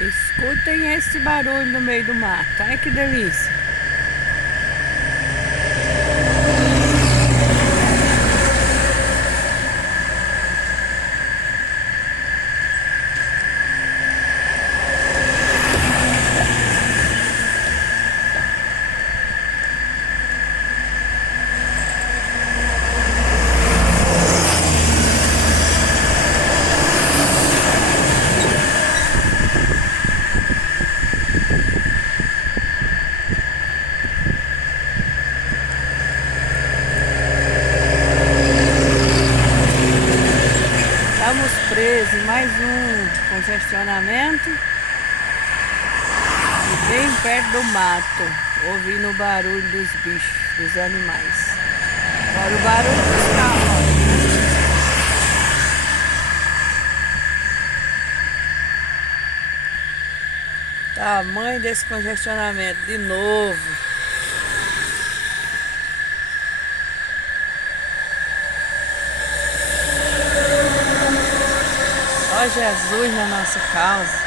Escutem esse barulho no meio do mato. Ai, que delícia. Estamos presos em mais um congestionamento e bem perto do mato, ouvindo o barulho dos bichos, dos animais. Agora o barulho dos carros. Tamanho desse congestionamento de novo. Ó Jesus na nossa causa.